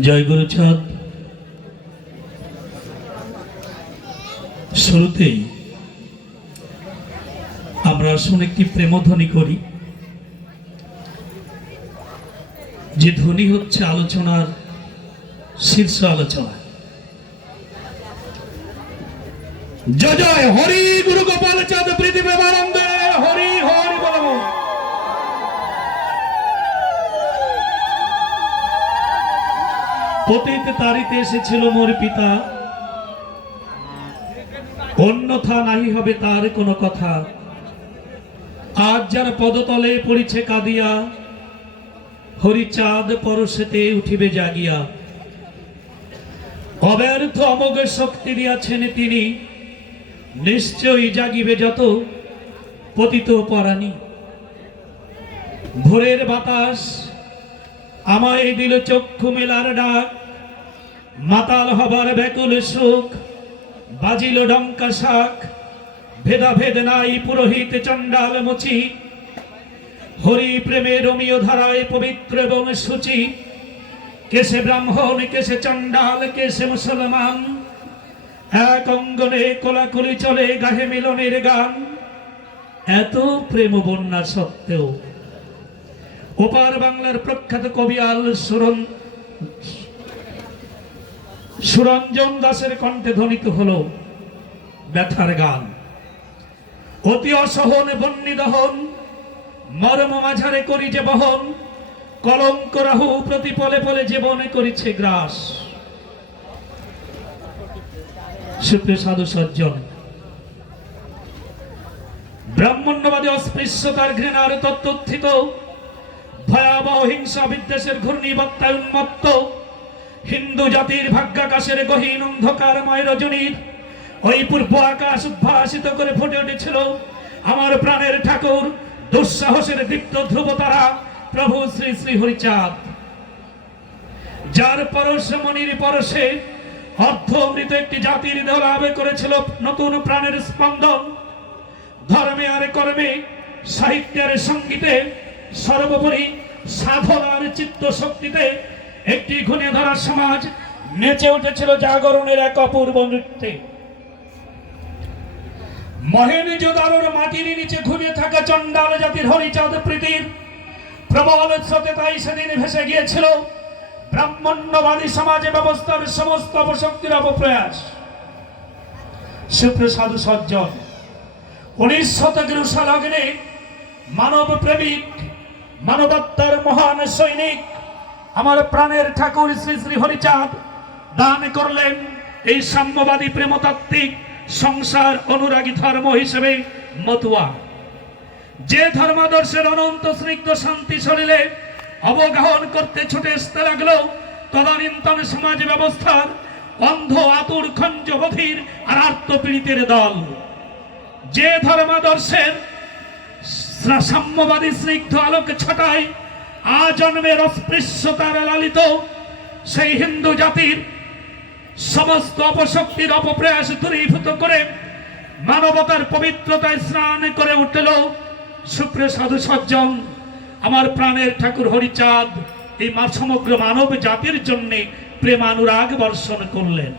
জয় গুরুচাঁদ শুরুতেই আমরা শুনে একটি প্রেমধ্বনি করি। যে ধ্বনি হচ্ছে আলোচনার শীর্ষ আলোচনা। জয় জয় হরি গুরু গোপাল চাঁদ প্রীতি প্রেমানন্দে হরি হরি বলব পতিত তারিতে এসেছিল মোর পিতা। অন্যথা নাহি হবে তার কোনো কথা। আজ যার পদতলে পড়িছে কাঁদিয়া, হরিচাঁদ পরশেতে উঠিবে জাগিয়া। অব্যর্থ অমোঘ শক্তি দিয়াছেন তিনি, নিশ্চয়ই জাগিবে যত পতিত পরাণী। ভোরের বাতাস আমায় দিল চক্ষু মেলার ডাক। মাতাল হবার ব্যাকুল সুখ, বাজিল ডঙ্কা শাক। ভেদাভেদ নাই পুরোহিত চণ্ডাল মুচি। হরি প্রেমে রমিও ধারায় পবিত্র এবং সূচি। কেসে ব্রাহ্মণ কেসে চণ্ডাল কেসে মুসলমান। এক অঙ্গনে কোলাকুলি চলে গাহে মিলনের গান। এত প্রেম বন্যা সত্ত্বেও ওপার বাংলার প্রখ্যাত কবিয়াল সুরন সুরঞ্জন দাসের কণ্ঠে ধ্বনিত হলো ব্যথার গান। অতি অসহন বন্যী দহন, মরম মাঝারে করি যে বহন, কলঙ্ক রাহু প্রতি পলে পলে জীবনে করিছে গ্রাস। সুপ্রিয় সাধু সজ্জন, ব্রাহ্মণ্যবাদী অস্পৃশ্যতার ঘৃণার তত্ত্বোত্থিত ভয়াবহ হিংসা বিদ্বেষের ঘূর্ণিবত্তায় উন্মত্ত। হিন্দু জাতির ভাগ্যাকাশের গহীন অন্ধকারময় রজনীর ওই পূর্ব আকাশ উদ্ভাসিত করে ফুটে উঠেছিল আমার প্রাণের ঠাকুর, দুঃসাহসের দীপ্ত ধ্রুব ধ্রুবতারা, প্রভু শ্রী শ্রী হরিচাঁদ। যার পরশে মনির পরশে অর্ধ অমৃত একটি জাতির দেহ লাভ করেছিল নতুন প্রাণের স্পন্দন। ধর্মে আর কর্মে সাহিত্যের সঙ্গীতে সর্বোপরি সাধনার চিত্ত শক্তিতে একটি ঘুণে ধরা সমাজ নেচে উঠেছিল জাগরণের এক অপূর্ব নৃত্যে। মহেঞ্জোদারোর মাটির নিচে ঘুরে থাকা চণ্ডাল জাতির হরিচাঁদ প্রীতির প্রবল স্রোতে তাই সেদিন ভেসে গিয়েছিল ব্রাহ্মণ্যবাদী সমাজে ব্যবস্থার সমস্ত অপশক্তির অপপ্রয়াস। সুপ্রসাধু সজ্জন, উনিশ শতকের উষালগ্নে মানব প্রেমিক মানবত্তার মহান সৈনিক, আমার প্রাণের ঠাকুর শ্রী শ্রী হরিচাঁদ দান করলেন এই সাম্যবাদী প্রেমতাত্ত্বিক সংসার অনুরাগী ধর্ম হিসেবে মতুয়া। যে ধর্মাদর্শের অনন্ত স্নিগ্ধ শান্তি শরীরে অবগাহন করতে ছুটে আসতে লাগল তদানীন্তন সমাজ ব্যবস্থার অন্ধ, আতুর, খঞ্জ, বধির আর আত্মপীড়িতের দল। যে ধর্মাদর্শের সাম্যবাদী স্নিগ্ধ আলোকে ছটায় আজন্মের অস্পৃশ্যতার লালিত সেই হিন্দু জাতির সমস্ত অপশক্তির অপপ্রয়াস দূরীভূত করে মানবতার পবিত্রতায় স্নান করে উঠল সুপ্রিয় সাধু সজ্জন, আমার প্রাণের ঠাকুর হরিচাঁদ, এই সমগ্র মানব জাতির জন্যে প্রেমানুরাগ বর্ষণ করলেন।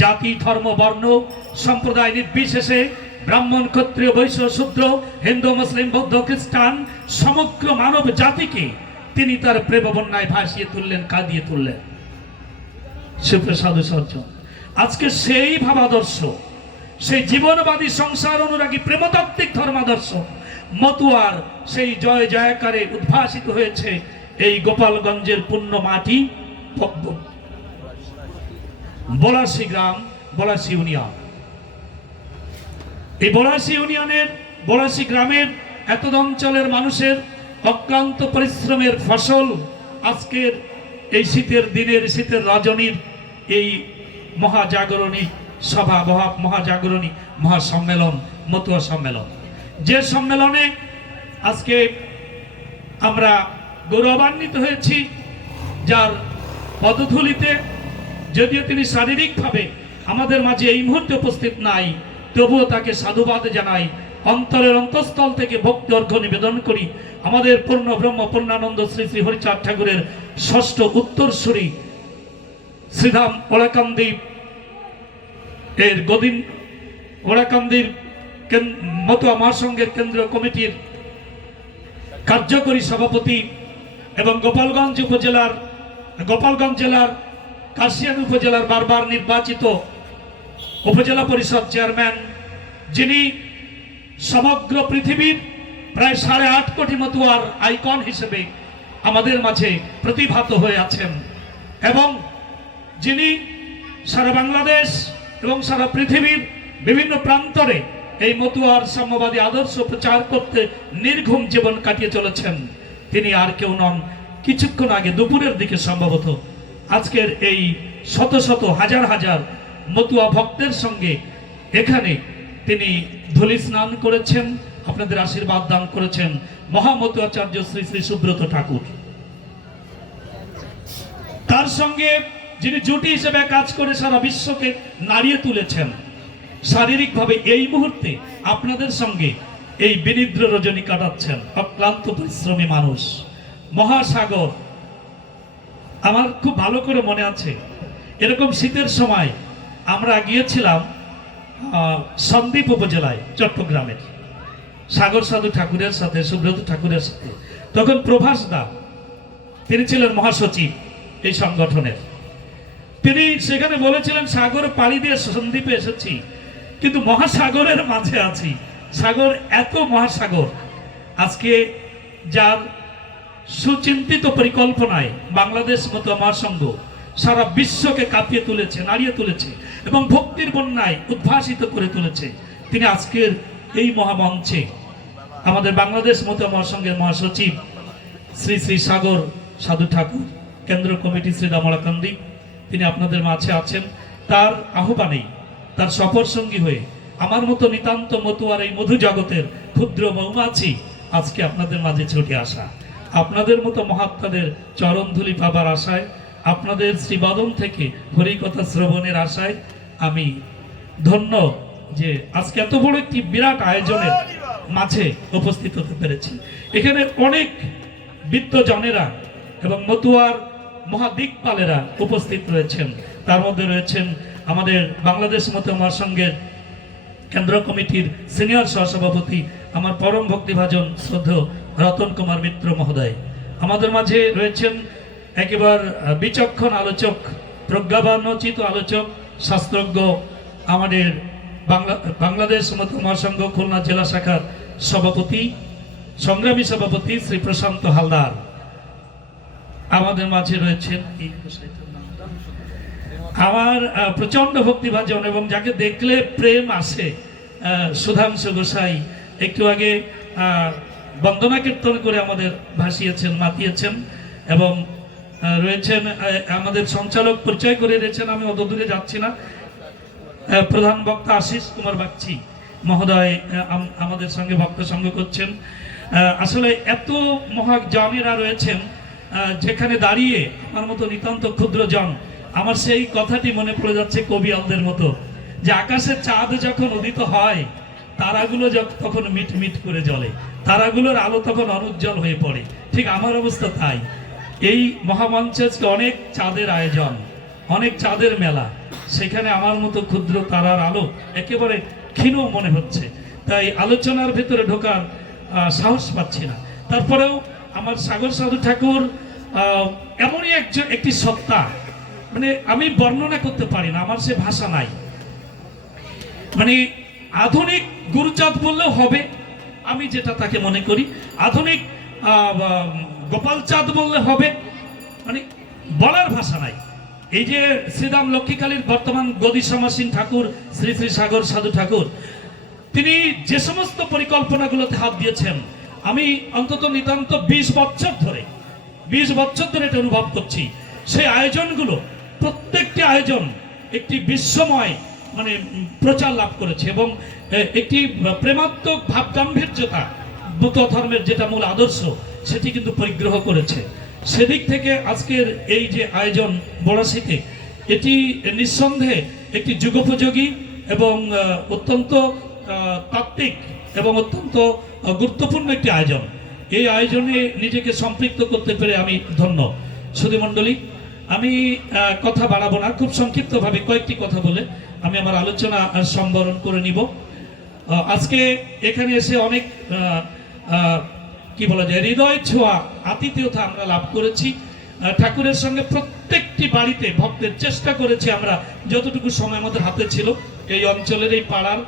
জাতি, ধর্ম, বর্ণ, সম্প্রদায় নির্বিশেষে ব্রাহ্মণ, ক্ষত্রিয়, বৈশ্য, শূদ্র, হিন্দু, মুসলিম, বৌদ্ধ, খ্রিস্টান, সমগ্র মানব জাতিকে তিনি তার প্রেম বন্যায় ভাসিয়ে তুললেন, কাঁদিয়ে তুললেন। সজ্জন আজকে সেই ভাবাদর্শ, সেই জীবনবাদী সংসার অনুরাগী প্রেমতাত্ত্বিক ধর্মাদর্শ, মতুয়ার সেই জয় জয়কারে উদ্ভাসিত হয়েছে এই গোপালগঞ্জের পুণ্য মাটি বলাসি গ্রাম বলাসি ইউনিয়ন। এই বলাসি ইউনিয়নের বলাসি গ্রামের এত অঞ্চলের মানুষের অক্লান্ত পরিশ্রমের ফসল আজকের এই শীতের দিনের শীতের রজনীর এই মহাজাগরণী সভা, মহা, মহাজাগরণী মহাসম্মেলন, মতুয়া সম্মেলন। যে সম্মেলনে আজকে আমরা গৌরবান্বিত হয়েছি, যার পদধূলিতে যদিও তিনি শারীরিকভাবে আমাদের মাঝে এই মুহূর্তে উপস্থিত নাই তবুও তাকে সাধুবাদ জানাই। অন্তরের অন্তঃস্থল থেকে ভক্তি অর্ঘ্য নিবেদন করি। আমাদের পূর্ণ ব্রহ্ম, পূর্ণানন্দ শ্রী শ্রী হরিচাঁদ ঠাকুরের ষষ্ঠ উত্তরসূরি শ্রীধাম ওলাকান্দি এর গদিন ওলাকান্দির মতো আমার সঙ্গে কেন্দ্রীয় কমিটির কার্যকরী সভাপতি এবং গোপালগঞ্জ উপজেলার, গোপালগঞ্জ জেলার, কাশিয়ান উপজেলার বারবার নির্বাচিত উপজেলা পরিষদ চেয়ারম্যান, যিনি সমগ্র পৃথিবীর প্রায় সাড়ে আট কোটি মতুয়ার আইকন হিসেবে আমাদের মাঝে প্রতিভাত হয়ে আছেন এবং যিনি সারা বাংলাদেশ এবং সারা পৃথিবীর বিভিন্ন প্রান্তরে এই মতুয়ার সাম্যবাদী আদর্শ প্রচার করতে নির্ঘুম জীবন কাটিয়ে চলেছেন। তিনি আর কেউ নন। কিছুক্ষণ আগে দুপুরের দিকে সম্ভবত আজকের এই শত শত হাজার হাজার মতুয়া ভক্তের সঙ্গে এখানে তিনি ধুলি স্নান করেছেন, আপনাদের আশীর্বাদ দান করেছেন মহামতুয়াচার্য শ্রী শ্রী সুব্রত ঠাকুর। তার সঙ্গে যিনি জুটি হিসেবে কাজ করে সারা বিশ্বকে নাড়িয়ে তুলেছেন, শারীরিকভাবে এই মুহূর্তে আপনাদের সঙ্গে এই বিনিদ্র রজনী কাটাচ্ছেন, অক্লান্ত পরিশ্রমী মানুষ। মহাসাগর, আমার খুব ভালো করে মনে আছে, এরকম শীতের সময় আমরা গিয়েছিলাম সন্দ্বীপ উপজেলায় চট্টগ্রামের সাগর সাধু ঠাকুরের সাথে, সুব্রত ঠাকুরের সাথে। তখন প্রভাস দা, তিনি ছিলেন মহাসচিব এই সংগঠনের। তিনি সেখানে বলেছিলেন, সাগর পাড়ি দিয়ে সন্দ্বীপে এসেছি, কিন্তু মহাসাগরের মাঝে আছি। সাগর এত মহাসাগর, আজকে যার সুচিন্তিত পরিকল্পনায় বাংলাদেশ মতো সঙ্গ সারা বিশ্বকে কাঁপিয়ে তুলেছে, নাড়িয়ে তুলেছে। এবং ভক্তির বন্যায় উদ্ভাসিত করে তুলেছে। তিনি আজকের এই মহামঞ্চে আমাদের বাংলাদেশ মতো মহাসংঘের মহাসচিব শ্রী শ্রী সাগর সাধু ঠাকুর, কেন্দ্র কমিটি শ্রী দামলাকান্দি তিনি আপনাদের মাঝে আছেন। তার আহ্বানেই, তার সফর সঙ্গী হয়ে আমার মতো নিতান্ত মতুয়ার এই মধু জগতের ক্ষুদ্র মৌমাছি আজকে আপনাদের মাঝে ছুটে আসা। আপনাদের মতো মহাত্মাদের চরণধুলি পাবার আশায়, আপনাদের শ্রীবাদন থেকে হরিকথা শ্রবণের আশায় আমি ধন্য যে আজকে এত বড় একটি বিরাট আয়োজনের মাঝে উপস্থিত হতে পেরেছি। এখানে অনেক বিত্তজনেরা এবং মতুয়ার মহাদিকপালেরা উপস্থিত রয়েছেন। তার মধ্যে রয়েছেন আমাদের বাংলাদেশ মতো মহাসংঘের কেন্দ্র কমিটির সিনিয়র সহসভাপতি, আমার পরম ভক্তিভাজন শ্রদ্ধ রতন কুমার মিত্র মহোদয়। আমাদের মাঝে রয়েছেন একেবার বিচক্ষণ আলোচক প্রজ্ঞাবানোচিত আলোচক শাস্ত্রজ্ঞ আমাদের বাংলা বাংলাদেশ মতো মহাসংঘ খুলনা জেলা শাখার সভাপতি সংগ্রামী সভাপতি শ্রী প্রশান্ত হালদার। আমাদের মাঝে রয়েছেন আমার আহ, প্রচণ্ড ভক্তিভাজন এবং যাকে দেখলে প্রেম আসে সুধাংশু গোসাই। একটু আগে বন্দনা কীর্তন করে আমাদের ভাসিয়েছেন মাতিয়েছেন এবং রয়েছেন আমাদের সঞ্চালক পরিচয় করে দিয়েছেন, আমি অত দূরে যাচ্ছি না। প্রধান বক্তা আশিস কুমার বাগচি মহোদয় আমাদের সঙ্গে ভক্ত সঙ্গ করছেন। আসলে এত মহাজনেরা রয়েছেন যেখানে দাঁড়িয়ে আমার মতো নিতান্ত ক্ষুদ্র জন, আমার সেই কথাটি মনে পড়ে যাচ্ছে কবি আলদের মতো, যে আকাশে চাঁদ যখন উদিত হয়, তারাগুলো তখন মিট মিট করে জ্বলে, তারাগুলোর আলো তখন অনুজ্জ্বল হয়ে পড়ে। ঠিক আমার অবস্থা তাই। এই মহামঞ্চে আজকে অনেক চাঁদের আয়োজন, অনেক চাঁদের মেলা। সেখানে আমার মতো ক্ষুদ্র তারার আলো একেবারে ক্ষীণ মনে হচ্ছে। তাই আলোচনার ভেতরে ঢোকার সাহস পাচ্ছি না। তারপরেও আমার সাগর সাধু ঠাকুর এমনই একজন, একটি সত্তা। মানে আমি বর্ণনা করতে পারি না, আমার সে ভাষা নাই। মানে আধুনিক গুরুচাঁদ বললেও হবে, আমি যেটা তাকে মনে করি। আধুনিক গোপাল চাঁদ বললে হবে মানে বলার ভাষা নাই। এই যে শ্রীরাম লক্ষ্মীকালীর বর্তমান গদি সমাসীন ঠাকুর, শ্রী শ্রী সাগর সাধু ঠাকুর, তিনি যে সমস্ত পরিকল্পনাগুলোতে হাত দিয়েছেন, আমি অন্তত নিতান্ত বিশ বছর ধরে, বিশ বছর ধরে এটা অনুভব করছি। সেই আয়োজনগুলো, প্রত্যেকটি আয়োজন একটি বিশ্বময় মানে প্রচার লাভ করেছে এবং একটি প্রেমাত্মক ভাব গাম্ভীর্যতা বুদ্ধ ধর্মের যেটা মূল আদর্শ সেটি কিন্তু পরিগ্রহ করেছে। সেদিক থেকে আজকের এই যে আয়োজন বড়াশিতে, এটি নিঃসন্দেহে একটি যুগোপযোগী এবং অত্যন্ত তাত্ত্বিক এবং অত্যন্ত গুরুত্বপূর্ণ একটি আয়োজন। এই আয়োজনে নিজেকে সম্পৃক্ত করতে পেরে আমি ধন্য। সুধী মণ্ডলী, আমি কথা বাড়াবো না। খুব সংক্ষিপ্তভাবে কয়েকটি কথা বলে আমি আমার আলোচনা সম্বরণ করে নিব। আজকে এখানে এসে অনেক কি বলা যায় হৃদয় ছোঁয়া, আতিথেয়তা আমরা লাভ করেছি। ঠাকুরের সঙ্গে প্রত্যেকটি বাড়িতে ভক্তের চেষ্টা করেছি আমরা, যতটুকু সময় আমাদের হাতে ছিল। এই অঞ্চলের এই পাড়ার,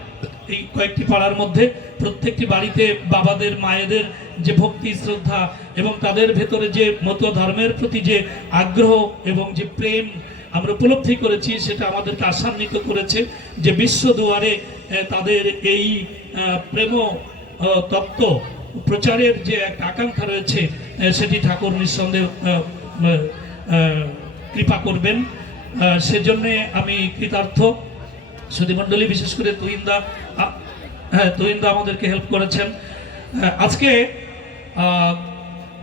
এই কয়েকটি পাড়ার মধ্যে প্রত্যেকটি বাড়িতে বাবাদের, মায়েদের যে ভক্তি, শ্রদ্ধা এবং তাদের ভেতরে যে মত ধর্মের প্রতি যে আগ্রহ এবং যে প্রেম আমরা উপলব্ধি করেছি, সেটা আমাদেরকে আশান্বিত করেছে যে বিশ্ব দুয়ারে তাদের এই প্রেম তত্ত্ব প্রচারের যে একটা আকাঙ্ক্ষা রয়েছে সেটি ঠাকুর নিঃসন্দেহ কৃপা করবেন। সেজন্যে আমি কৃতার্থ। সুধীমণ্ডলী বিশেষ করে তুহিন্দা হ্যাঁ তুহিন্দা আমাদেরকে হেল্প করেছেন। আজকে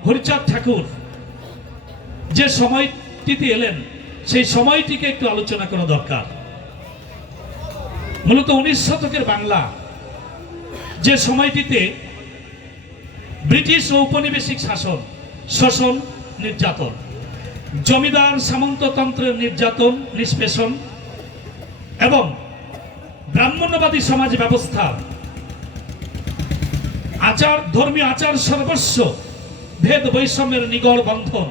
হরিচাঁদ ঠাকুর যে সময়টিতে এলেন, সেই সময়টিকে একটু আলোচনা করা দরকার। মূলত উনিশ শতকের বাংলা যে সময়টিতে ব্রিটিশ ঔপনিবেশিক শাসন, শোষণ, নির্যাতন। জমিদার সামন্ততন্ত্রের নির্যাতন, নিষ্পেষণ এবং ব্রাহ্মণ্যবাদী সমাজ ব্যবস্থা। আচার, ধর্মীয় আচার সর্বস্ব, ভেদ বৈষম্যের নিগড় বন্ধন।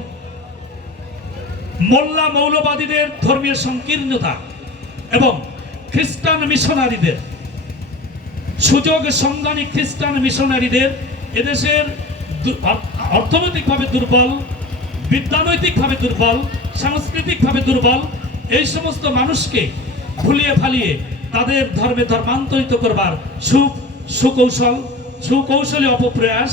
মোল্লা মৌলবাদীদের ধর্মীয় সংকীর্ণতা এবং খ্রিস্টান মিশনারিদের। সুযোগ সন্ধানী খ্রিস্টান মিশনারিদের এদেশের অর্থনৈতিকভাবে দুর্বল, বিদ্যানৈতিকভাবে দুর্বল, সাংস্কৃতিকভাবে দুর্বল, এই সমস্ত মানুষকে ভুলিয়ে ফালিয়ে তাদের ধর্মে ধর্মান্তরিত করবার সুখ, সুকৌশল, সুকৌশলী অপপ্রয়াস,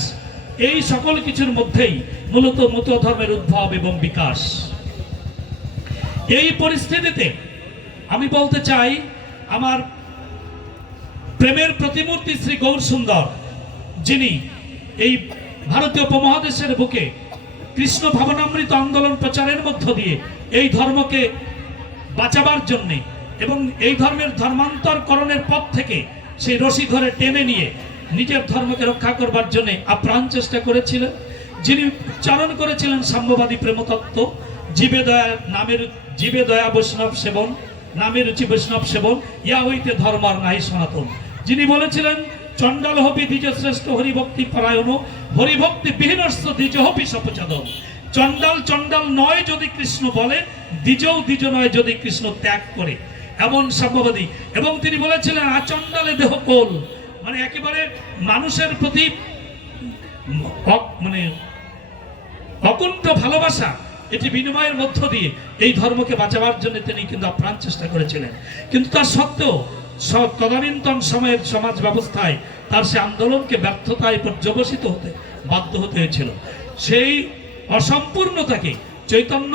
এই সকল কিছুর মধ্যেই মূলত মত ধর্মের উদ্ভব এবং বিকাশ। এই পরিস্থিতিতে আমি বলতে চাই, আমার প্রেমের প্রতিমূর্তি শ্রী গৌর সুন্দর যিনি এই ভারতীয় উপমহাদেশের বুকে কৃষ্ণ ভাবনামৃত আন্দোলন প্রচারের মধ্য দিয়ে এই ধর্মকে বাঁচাবার জন্যে এবং এই ধর্মের ধর্মান্তরকরণের পথ থেকে সেই রশি ধরে টেনে নিয়ে নিজের ধর্মকে রক্ষা করবার জন্য আপ্রাণ চেষ্টা করেছিলেন। যিনি উচ্চারণ করেছিলেন সাম্যবাদী প্রেমতত্ত্ব, জীবে দয়া নামের জীবে দয়া বৈষ্ণব সেবন, নামের রুচি বৈষ্ণব সেবন, ইয়া হইতে ধর্ম আর নাই সনাতন। যিনি বলেছিলেন চণ্ডাল হবি দ্বিজ শ্রেষ্ঠ হরিভক্তি পরায়ণ, হরিভক্তি বিহীনস্ত দ্বিজ হবি সপচাদন চণ্ডাল চণ্ডাল নয় যদি কৃষ্ণ বলে, দ্বিজও দ্বিজ নয় যদি কৃষ্ণ ত্যাগ করে। এমন সাম্যবাদী এবং তিনি বলেছিলেন আচণ্ডালে দেহ কোল। মানে একেবারে মানুষের প্রতি মানে অকুণ্ঠ ভালোবাসা, এটি বিনিময়ের মধ্য দিয়ে এই ধর্মকে বাঁচাবার জন্য তিনি কিন্তু আপ্রাণ চেষ্টা করেছিলেন। কিন্তু তার সত্ত্বেও তদানীন্তন সময়ের সমাজ ব্যবস্থায় তার সে আন্দোলনকে ব্যর্থতায় পর্যবসিত হতে বাধ্য হতে হয়েছিল। সেই অসম্পূর্ণতাকে, চৈতন্য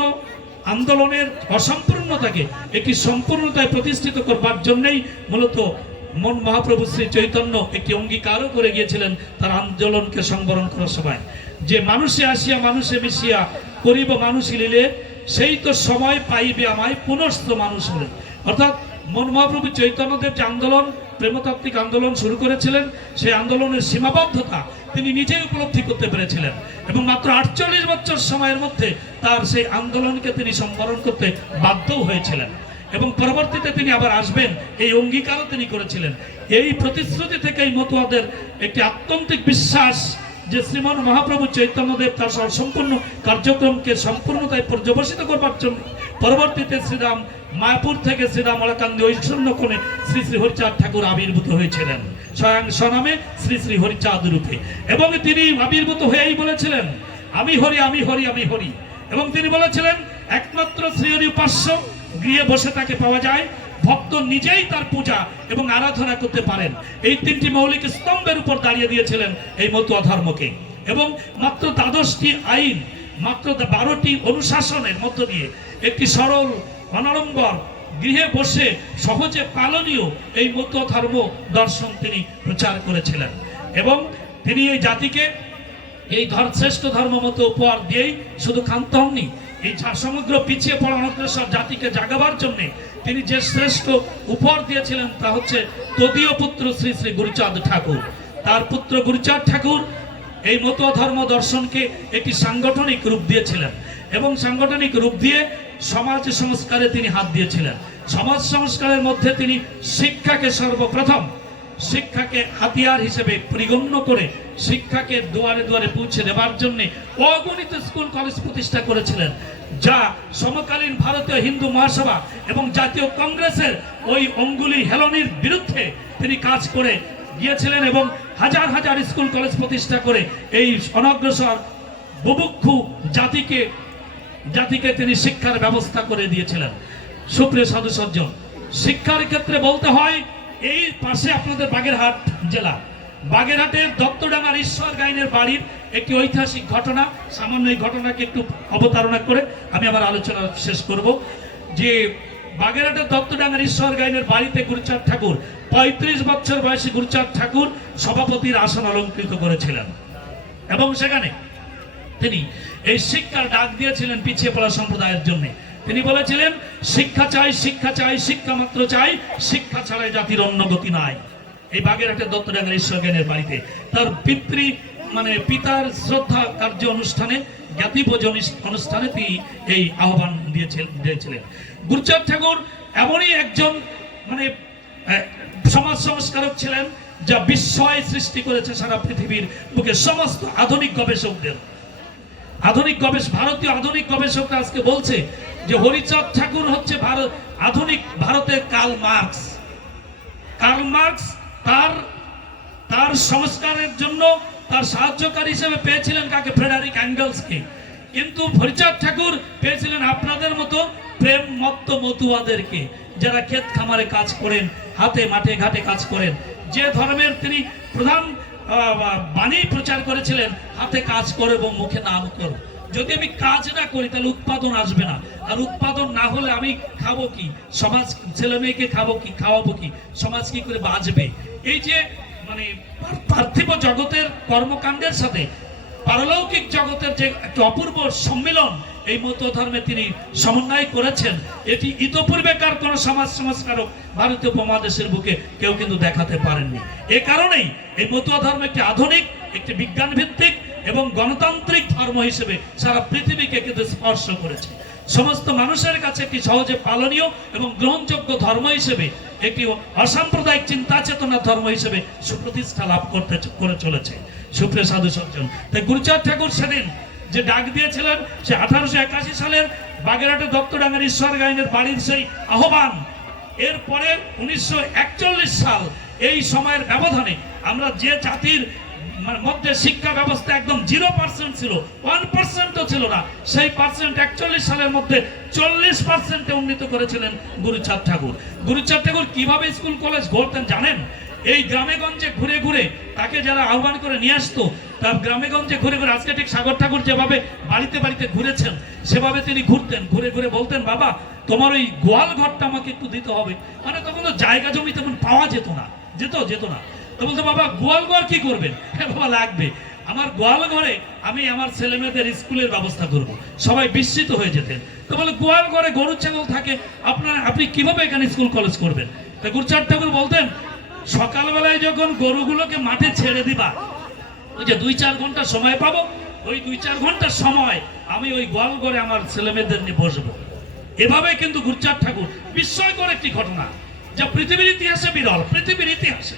আন্দোলনের অসম্পূর্ণতাকে একটি সম্পূর্ণতায় প্রতিষ্ঠিত করবার জন্যই মূলত মন মহাপ্রভু শ্রী চৈতন্য একটি অঙ্গীকারও করে গিয়েছিলেন তার আন্দোলনকে সংবরণ করার সময়। যে মানুষে আসিয়া, মানুষে মিশিয়া করিব মানুষ লিলে সেই তো সময় পাইবে আমায় পুনস্ত মানুষ হলে। অর্থাৎ মহাপ্রভু চৈতন্যদেব যে আন্দোলন, প্রেমতাত্ত্বিক আন্দোলন শুরু করেছিলেন, সেই আন্দোলনের সীমাবদ্ধতা তিনি নিজেই উপলব্ধি করতে পেরেছিলেন। এবং মাত্র আটচল্লিশ বছর সময়ের মধ্যে তার সেই আন্দোলনকে তিনি সম্বরণ করতে বাধ্যও হয়েছিলেন। এবং পরবর্তীতে তিনি আবার আসবেন, এই অঙ্গীকারও তিনি করেছিলেন। এই প্রতিশ্রুতি থেকেই মতুয়াদের একটি আত্যন্তিক বিশ্বাস যে শ্রীমন মহাপ্রভু চৈতন্যদেব তার সম্পূর্ণ কার্যক্রমকে সম্পূর্ণতায় পর্যবসিত করবার জন্য পরবর্তীতে শ্রীরাম মায়াপুর থেকে শ্রীরাম অলকান্দি ঐশ্বন্য কোণে শ্রী শ্রী হরিচাঁদ ঠাকুর আবির্ভূত হয়েছিলেন। স্বয়ং স্বনামে শ্রী শ্রী হরিচাঁদ রূপে। এবং তিনি আবির্ভূত হয়েই বলেছিলেন, আমি হরি আমি হরি আমি হরি। এবং তিনি বলেছিলেন, একমাত্র শ্রীহরি উপাস্য গৃহে বসে তাকে পাওয়া যায়। ভক্ত নিজেই তার পূজা এবং আরাধনা করতে পারেন। এই তিনটি মৌলিক স্তম্ভের উপর দাঁড়িয়ে দিয়েছিলেন এই মতুয়া ধর্মকে। এবং মাত্র দ্বাদশটি আইন, মাত্র বারোটি অনুশাসনের মধ্য দিয়ে একটি সরল অনাড়ম্বর গৃহে বসে সহজে পালনীয় এই মতুয়া ধর্ম দর্শন তিনি প্রচার করেছিলেন। এবং তিনি এই জাতিকে এই ধর, শ্রেষ্ঠ ধর্ম মতো উপহার দিয়েই শুধু ক্ষান্ত হননি, এই সমগ্র পিছিয়ে পড়া অনগ্রসর জাতিকে জাগাবার জন্য তিনি যে শ্রেষ্ঠ উপহার দিয়েছিলেন তা হচ্ছে তদীয় পুত্র শ্রী শ্রী গুরুচাঁদ ঠাকুর। তার পুত্র গুরুচাঁদ ঠাকুর এই মতুয়া ধর্ম দর্শনকে একটি সাংগঠনিক রূপ দিয়েছিলেন এবং সাংগঠনিক রূপ দিয়ে সমাজ সংস্কারে তিনি হাত দিয়েছিলেন। সমাজ সংস্কারের মধ্যে তিনি শিক্ষাকে সর্বপ্রথম, শিক্ষাকে হাতিয়ার হিসেবে পরিগণ্য করে শিক্ষাকে দুয়ারে দুয়ারে পৌঁছে দেওয়ার জন্য অগণিত স্কুল, কলেজ প্রতিষ্ঠা করেছিলেন। যা সমকালীন ভারতীয় হিন্দু মহাসভা এবং জাতীয় কংগ্রেসের ওই অঙ্গুলি হেলনির বিরুদ্ধে তিনি কাজ করে গিয়েছিলেন এবং হাজার হাজার স্কুল, কলেজ প্রতিষ্ঠা করে এই অনগ্রসর বুভুক্ষু জাতিকে জাতিকে তিনি শিক্ষার ব্যবস্থা করে দিয়েছিলেন। সুপ্রিয় সাধু সজ্জন, শিক্ষার ক্ষেত্রে বলতে হয়, এই পাশে আপনাদের বাগেরহাট জেলা। বাগেরহাটের দত্তডাঙ্গার ঈশ্বর গাইনের বাড়ির একটি ঐতিহাসিক ঘটনা, সামান্য এই ঘটনাকে একটু অবতারণা করে আমি আমার আলোচনা শেষ করব। যে বাগেরহাটের দত্তডাঙ্গার ঈশ্বর গাইনের বাড়িতে গুরুচাঁদ ঠাকুর, পঁয়ত্রিশ বছর বয়সী গুরুচাঁদ ঠাকুর সভাপতির আসন অলঙ্কৃত করেছিলেন। এবং সেখানে তিনি এই শিক্ষার ডাক দিয়েছিলেন পিছিয়ে পড়া সম্প্রদায়ের জন্য। তিনি বলেছিলেন, শিক্ষা চাই শিক্ষা চাই, শিক্ষা মাত্র চাই, শিক্ষা ছাড়াই জাতির অন্য গতি নাই। এই বাগেরহাটের দত্তডাঙ্গার ঈশ্বর জ্ঞানের বাড়িতে। তার পিতৃ মানে পিতার শ্রদ্ধা কার্য অনুষ্ঠানে, জ্ঞাতিভোজ অনুষ- অনুষ্ঠানে তিনি এই আহ্বান দিয়েছিলেন দিয়েছিলেন। গুরুচাঁদ ঠাকুর এমনই একজন মানে সমাজ সংস্কারক ছিলেন, যা বিস্ময় সৃষ্টি করেছে সারা পৃথিবীর বুকে সমস্ত আধুনিক গবেষকদের। আধুনিক গবেষ, ভারতীয় আধুনিক গবেষকরা আজকে বলছে যে হরিচাঁদ ঠাকুর হচ্ছে ভারত আধুনিক ভারতের কার্ল মার্কস কার্ল মার্কস তার তার সংস্কারের জন্য তার সাহায্যকারী হিসেবে পেয়েছিলেন কাকে? ফ্রেডারিক অ্যাঙ্গেলসকে। কিন্তু হরিচাঁদ ঠাকুর পেয়েছিলেন আপনাদের মতো প্রেম মত্ত মতুয়াদেরকে, যারা ক্ষেত খামারে কাজ করেন, হাতে মাঠে ঘাটে কাজ করেন। যে ধর্মের তিনি প্রধান বাণী প্রচার করেছিলেন, হাতে কাজ করো এবং মুখে নাম করো। যদি আমি কাজ না করি, তাহলে উৎপাদন আসবে না। আর উৎপাদন না হলে আমি খাব কি? সমাজ, ছেলে মেয়েকে খাব কি, খাওয়াবো কি? সমাজ কি করে বাঁচবে? এই যে মানে পার- পার্থিব জগতের কর্মকাণ্ডের সাথে পারলৌকিক জগতের যে একটা অপূর্ব সম্মিলন, এই মত ধর্মে তিনি সমন্বয় করেছেন। এটি ইতপূর্বেকার কোন সমাজ সংস্কারক ভারতীয় উপমহাদেশের বুকে কেউ কিন্তু দেখাতে পারেননি। এ কারণেই এই মতুয়া ধর্ম একটি আধুনিক, একটি বিজ্ঞান ভিত্তিক এবং গণতান্ত্রিক ধর্ম হিসেবে সারা পৃথিবীকে কিন্তু স্পর্শ করেছে। সমস্ত মানুষের কাছে একটি সহজে পালনীয় এবং গ্রহণযোগ্য ধর্ম হিসেবে, একটি অসাম্প্রদায়িক চিন্তা চেতনার ধর্ম হিসেবে সুপ্রতিষ্ঠা লাভ করতে করে চলেছে। সুপ্রিয় সাধু সজ্জন। তাই গুরুচাঁদ ঠাকুর সেদিন যে ডাক দিয়েছিলেন, সে আঠারোশো একাশি সালের দত্তডাঙ্গার ঈশ্বর বাড়ির সেই আহ্বান। এরপরে উনিশশো একচল্লিশ সাল এই সময়ের ব্যবধানে আমরা যে জাতির মধ্যে শিক্ষা ব্যবস্থা একদম জিরো পার্সেন্ট ছিল, ওয়ান পার্সেন্টও ছিল না, সেই পার্সেন্ট একচল্লিশ সালের মধ্যে চল্লিশ পার্সেন্টে উন্নীত করেছিলেন গুরুচাঁদ ঠাকুর। গুরুচাঁদ ঠাকুর কীভাবে স্কুল কলেজ গড়তেন জানেন? এই গ্রামে গঞ্জে ঘুরে ঘুরে তাকে যারা আহ্বান করে নিয়ে আসতো, তার গ্রামে গঞ্জে ঘুরে ঘুরে আজকে ঠিক সাগর ঠাকুর যেভাবে বাড়িতে বাড়িতে ঘুরেছেন, সেভাবে তিনি ঘুরতেন, ঘুরে ঘুরে বলতেন, বাবা, তোমার ওই গোয়াল ঘরটা আমাকে একটু দিতে হবে। মানে তখন তো জায়গা জমি তেমন পাওয়া যেত না, যেত যেত না। তো বলতো, বাবা, গোয়াল ঘর কি করবেন? হ্যাঁ বাবা, লাগবে। আমার গোয়াল ঘরে আমি আমার ছেলে মেয়েদের স্কুলের ব্যবস্থা করব। সবাই বিস্মিত হয়ে যেতেন। তো বলে, গোয়াল ঘরে গরু ছাগল থাকে, আপনার, আপনি কীভাবে এখানে স্কুল কলেজ করবেন? তা গুরুচাঁদ ঠাকুর বলতেন সকালবেলায় যখন গরুগুলোকে মাঠে ছেড়ে দিবা, ওই যে দুই চার ঘণ্টা সময় পাবো, ওই দুই চার ঘণ্টার সময় আমি ওই গল করে আমার ছেলেমেয়েদের নিয়ে বসবো এভাবে কিন্তু গুরুচাঁদ ঠাকুর বিস্ময়কর একটি ঘটনা, যা পৃথিবীর ইতিহাসে বিরল, পৃথিবীর ইতিহাসে।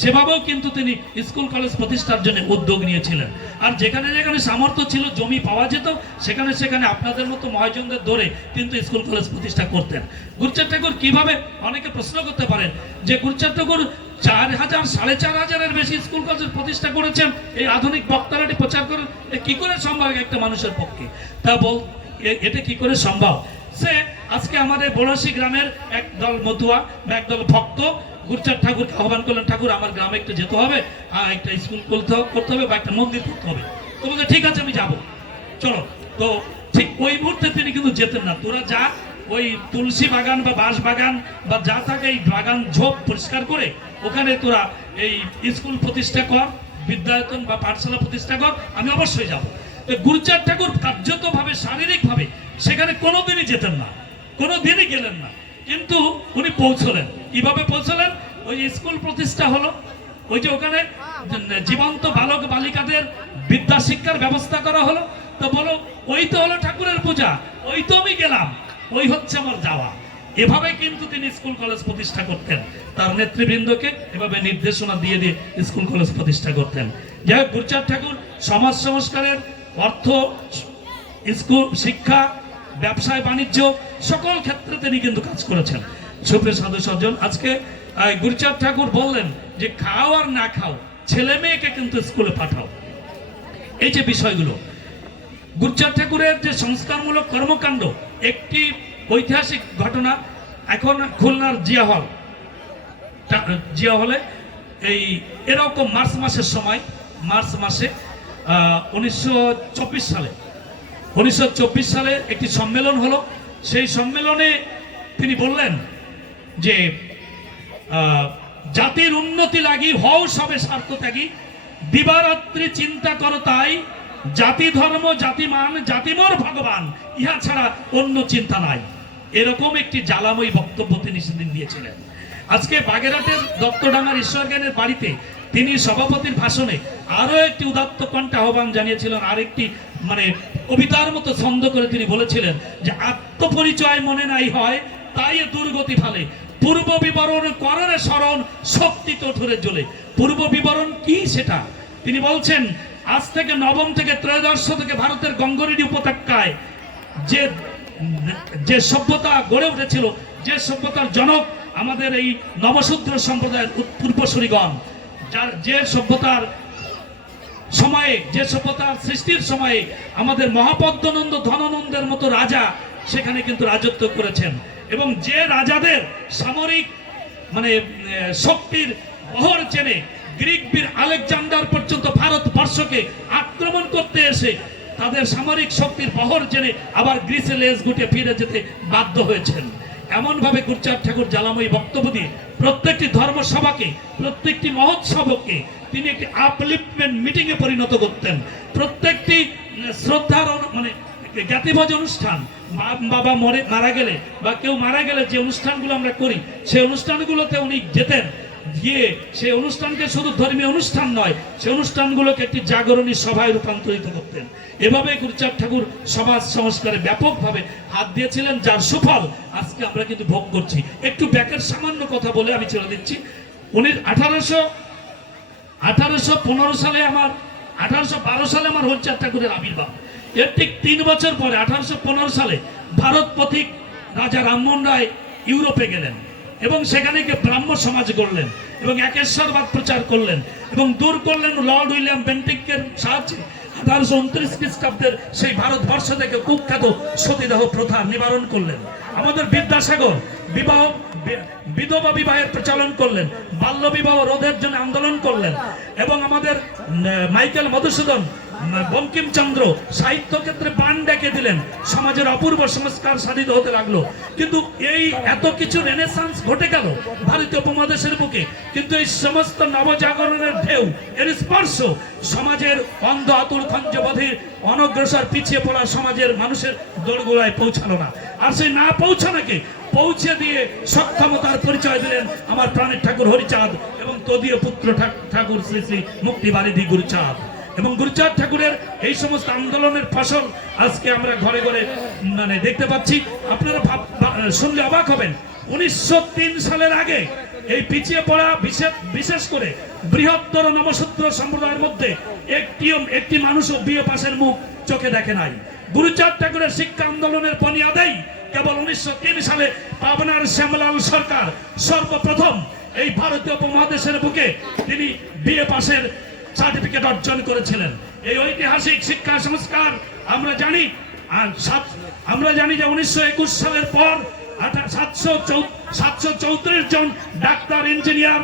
সেভাবেও কিন্তু তিনি স্কুল কলেজ প্রতিষ্ঠার জন্য উদ্যোগ নিয়েছিলেন। আর যেখানে যেখানে সামর্থ্য ছিল, জমি পাওয়া যেত, সেখানে সেখানে আপনাদের মতো মহাজনদের ধরে কিন্তু স্কুল কলেজ প্রতিষ্ঠা করতেন। গুরুচাঁদ ঠাকুর কীভাবে অনেকে প্রশ্ন করতে পারেন যে গুরুচাঁদ ঠাকুর চার হাজার, সাড়ে চার হাজারের বেশি স্কুল কলেজ প্রতিষ্ঠা করেছেন, এই আধুনিক বক্তারাটি প্রচার করেন কি করে সম্ভব একটা মানুষের পক্ষে? তা বল এটা কি করে সম্ভব? সে আজকে আমাদের বড়শি গ্রামের এক দল মতুয়া বা একদল ভক্ত গুরুচাঁদ ঠাকুরকে আহ্বান করলেন, ঠাকুর, আমার গ্রামে একটু যেতে হবে একটা স্কুল করতে করতে হবে বা একটা মন্দির করতে হবে। তো বলছে, ঠিক আছে, আমি যাব। চলো, তো ঠিক ওই মুহূর্তে তিনি কিন্তু যেতেন না। তোরা যা, ওই তুলসী বাগান বা বাঁশ বাগান বা যা থাকে এই বাগান ঝোপ পরিষ্কার করে, ওখানে তোরা এই স্কুল প্রতিষ্ঠা কর, বিদ্যায়তন বা পাঠশালা প্রতিষ্ঠা কর, আমি অবশ্যই যাব। গুরুচাঁদ ঠাকুর কার্যতভাবে, শারীরিকভাবে সেখানে কোনোদিনই যেতেন না, কোনোদিনই গেলেন না। কিন্তু উনি পৌঁছলেন। কীভাবে পৌঁছলেন? ওই স্কুল প্রতিষ্ঠা হলো। ওই যে ওখানে জীবন্ত বালক বালিকাদের বিদ্যা শিক্ষার ব্যবস্থা করা হলো। তো বলো, ওই তো হলো ঠাকুরের পূজা। ওই তো আমি গেলাম। ওই হচ্ছে আমার যাওয়া। এভাবে কিন্তু তিনি স্কুল কলেজ প্রতিষ্ঠা করতেন। তার নেতৃবৃন্দকে এভাবে নির্দেশনা দিয়ে দিয়ে স্কুল কলেজ প্রতিষ্ঠা করতেন। যাই হোক ঠাকুর সমাজ সংস্কারের অর্থ স্কুল শিক্ষা ব্যবসায়, বাণিজ্য, সকল ক্ষেত্রে তিনি কিন্তু কাজ করেছেন। সুপ্রিয় সাধু সজ্জন, আজকে গুরুচাঁদ ঠাকুর বললেন যে খাও আর না খাও, ছেলে মেয়েকে কিন্তু স্কুলে পাঠাও। এই যে বিষয়গুলো, গুরুচাঁদ ঠাকুরের যে সংস্কারমূলক কর্মকাণ্ড, একটি ঐতিহাসিক ঘটনা, এখন খুলনার জিয়া হল। জিয়া হলে এই, এরকম মার্চ মাসের সময়, মার্চ মাসে উনিশশো চব্বিশ সালে উনিশশো সালে একটি সম্মেলন হলো। সেই সম্মেলনে তিনি বললেন যে জাতির উন্নতি লাগি, হও সবে স্বার্থ ত্যাগী। দিবারাত্রি চিন্তা করো তাই, জাতি ধর্ম জাতিমান জাতিমর ভগবান, ইহা ছাড়া অন্য চিন্তা নাই। এরকম একটি জ্বালাময়ী বক্তব্য তিনি সেদিন দিয়েছিলেন। আজকে বাগেরহাটের দত্তডাঙ্গার ঈশ্বর জ্ঞানের বাড়িতে তিনি সভাপতির ভাষণে আরও একটি উদাত্ত কণ্ঠে আহ্বান জানিয়েছিলেন, আরেকটি মানে কবিতার মতো ছন্দ করে তিনি বলেছিলেন যে, আত্মপরিচয় মনে নাই হয়, তাই দুর্গতি ফালে। পূর্ব বিবরণ করেন স্মরণ শক্তি তোঠরে জ্বলে। পূর্ব বিবরণ কি সেটা? তিনি বলছেন, আজ থেকে নবম থেকে ত্রয়োদশ থেকে ভারতের গঙ্গরিডি উপত্যকায় যে যে সভ্যতা গড়ে উঠেছিল, যে সভ্যতার জনক আমাদের এই নবশূদ্র সম্প্রদায়ের পূর্বসূরিগণ যার যে সভ্যতার সময়ে, যে সভ্যতার সৃষ্টির সময়ে আমাদের মহাপদ্মনন্দ ধনানন্দের মতো রাজা সেখানে কিন্তু রাজত্ব করেছেন। এবং যে রাজাদের সামরিক মানে শক্তির বহর চেনে গ্রিক বীর আলেকজান্ডার পর্যন্ত ভারতবর্ষকে আক্রমণ করতে এসে তাদের সামরিক শক্তির বহর জেনে আবার গ্রিসে লেজ গুটিয়ে ফিরে যেতে বাধ্য হয়েছেন। এমনভাবে গুরচাঁদ ঠাকুর জ্বালাময়ী বক্তব্য দিয়ে প্রত্যেকটি ধর্মসভাকে, প্রত্যেকটি মহোৎসবকে তিনি একটি আপলিফমেন্ট মিটিংয়ে পরিণত করতেন। প্রত্যেকটি শ্রদ্ধার মানে জ্ঞাতিভোজ অনুষ্ঠান, মা- বাবা মরে, মারা গেলে বা কেউ মারা গেলে যে অনুষ্ঠানগুলো আমরা করি, সেই অনুষ্ঠানগুলোতে উনি যেতেন। গিয়ে সেই অনুষ্ঠানকে শুধু ধর্মীয় অনুষ্ঠান নয় সেই অনুষ্ঠানগুলোকে একটি জাগরণী সভায় রূপান্তরিত করতেন। এভাবে গুরুচাঁদ ঠাকুর সমাজ সংস্কারে ব্যাপকভাবে হাত দিয়েছিলেন, যার সুফল আজকে আমরা কিন্তু ভোগ করছি। একটু ব্যাকের সামান্য কথা বলে আমি ছেড়ে দিচ্ছি। উনি আঠারোশো আঠারোশো পনেরো সালে আমার, আঠারোশো বারো সালে আমার হরিচাঁদ ঠাকুরের আবির্ভাব। এর ঠিক তিন বছর পরে, আঠারোশো পনেরো সালে ভারত পথিক রাজা রামমোহন রায় ইউরোপে গেলেন। এবং সেখানে গিয়ে ব্রাহ্ম সমাজ গড়লেন এবং একেশ্বরবাদ প্রচার করলেন এবং দূর করলেন লর্ড উইলিয়াম বেন্টিকের সাহায্যে আঠারোশো উনত্রিশ খ্রিস্টাব্দের সেই ভারতবর্ষ থেকে কুখ্যাত সতীদাহ প্রথা নিবারণ করলেন। আমাদের বিদ্যাসাগর বিবাহ বিধবা বিবাহের প্রচলন করলেন, বাল্য বিবাহ রোধের জন্য আন্দোলন করলেন এবং আমাদের মাইকেল মধুসূদন বঙ্কিমচন্দ্র সাহিত্য ক্ষেত্রে বান ডেকে দিলেন। সমাজের অপূর্ব সংস্কার সাধিত হতে লাগল। কিন্তু এই এত কিছু রেনেসান্স ঘটে গেল ভারতীয় উপমহাদেশের বুকে। কিন্তু এই সমস্ত নবজাগরণের ঢেউ, এর স্পর্শ সমাজের অন্ধ আতুল খঞ্জবধির, অনগ্রসর, পিছিয়ে পড়া সমাজের মানুষের দোরগোড়ায় পৌঁছালো না। আর সেই না পৌঁছানোকে পৌঁছে দিয়ে সক্ষমতার পরিচয় দিলেন আমার প্রাণের ঠাকুর হরিচাঁদ এবং তদীয় পুত্র ঠাকুর শ্রী শ্রী মুক্তি বারিধি গুরুচাঁদ। এবং গুরুচাঁদ ঠাকুরের এই সমস্ত আন্দোলনের ফসল আজকে আমরা ঘরে ঘরে মানে দেখতে পাচ্ছি। আপনারা শুনলে অবাক হবেন। উনিশশো সালের আগে এই পিছিয়ে পড়া বিশেষ বিশেষ করে বৃহত্তর নবসূত্র সম্প্রদায়ের মধ্যে একটিও একটি মানুষও বিয়ে পাশের মুখ চোখে দেখে নাই। গুরুচাঁদ ঠাকুরের শিক্ষা আন্দোলনের বনিয়াদেই কেবল উনিশশো তিন সালে পাবনার শ্যামলাল সরকার সর্বপ্রথম এই ভারতীয় উপমহাদেশের বুকে তিনি বিএ পাশের সার্টিফিকেট অর্জন করেছিলেন। এই ঐতিহাসিক শিক্ষা সংস্কার আমরা জানি, আর সাত- আমরা জানি যে উনিশশো একুশ সালের পর সাতশো সাতশো চৌত্রিশ জন ডাক্তার, ইঞ্জিনিয়ার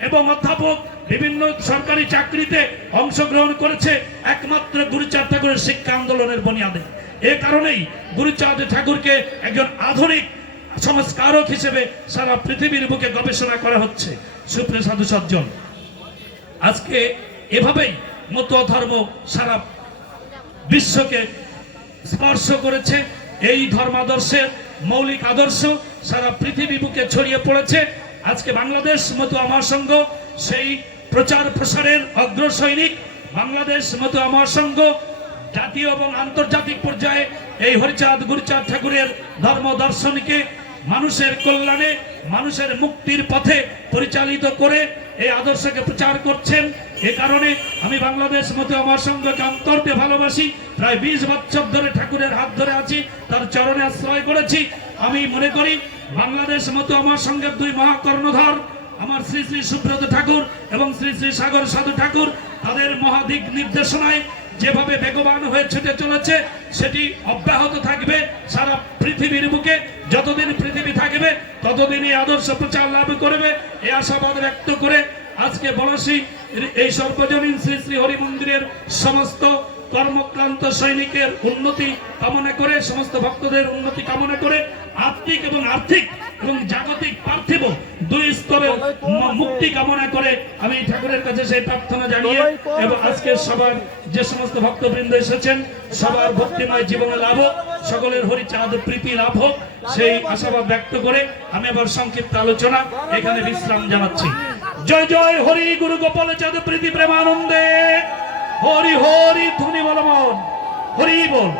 এবং অধ্যাপক বিভিন্ন সরকারি চাকরিতে অংশগ্রহণ করেছে। একমাত্র গুরুচাঁদ ঠাকুরের শিক্ষা আন্দোলনের বুনিয়াদে। এ কারণেই গুরুচাঁদ ঠাকুরকে একজন আধুনিক সংস্কারক হিসেবে সারা পৃথিবীর বুকে গবেষণা করা হচ্ছে। সুপ্রিয় সাধু সজ্জন, আজকে এভাবেই মত ধর্ম সারা বিশ্বকে স্পর্শ করেছে। এই ধর্মাদর্শের মৌলিক আদর্শ সারা পৃথিবী বুকে ছড়িয়ে পড়েছে। আজকে বাংলাদেশ মতো আমার সঙ্গ সেই প্রচার প্রসারের অগ্রসৈনিক। বাংলাদেশ মতো আমার সঙ্গ জাতীয় এবং আন্তর্জাতিক পর্যায়ে এই হরিচাঁদ, গুরুচাঁদ ঠাকুরের ধর্ম দর্শনকে মানুষের কল্যাণে, মানুষের মুক্তির পথে পরিচালিত করে এই আদর্শকে প্রচার করছেন। এ কারণে আমি বাংলাদেশ মতো আমার সঙ্গকে অন্তর্তে ভালোবাসি, প্রায় বিশ বছর ধরে ঠাকুরের হাত ধরে আছি, তার চরণে আশ্রয় করেছি। আমি মনে করি বাংলাদেশ মতো আমার সঙ্গে দুই মহাকর্ণধর, আমার শ্রী শ্রী সুব্রত ঠাকুর এবং শ্রী শ্রী সাগর সাধু ঠাকুর, তাদের মহাদিক নির্দেশনায় যেভাবে বেগবান হয়ে ছুটে চলেছে, সেটি অব্যাহত থাকবে সারা পৃথিবীর বুকে। যতদিন পৃথিবী থাকবে ততদিন এই আদর্শ প্রচার লাভ করবে। এই আশাবাদ ব্যক্ত করে আজকে বলসি এই সর্বজনীন শ্রী শ্রী হরি মন্দিরের সমস্ত কর্মক্লান্ত সৈনিকের উন্নতি কামনা করে, সমস্ত ভক্তদের উন্নতি কামনা করে আত্মিক এবং আর্থিক এবং জাগতিক পার্থিব দুই স্তরের মুক্তি কামনা করে আমি ঠাকুরের কাছে সেই প্রার্থনা জানিয়ে এবং আজকে সবার যে সমস্ত ভক্তবৃন্দ এসেছেন, সবার ভক্তিময় জীবনে লাভ হোক, সকলের হরিচাঁদ প্রীতি লাভ হোক, সেই আশাবাদ ব্যক্ত করে আমি আবার সংক্ষিপ্ত আলোচনা এখানে বিশ্রাম জানাচ্ছি। জয় জয় হরি গুরু গোপাল চাঁদ প্রীতি প্রেমানন্দে। হরি হরি ধ্বনি বলমন হরি বল।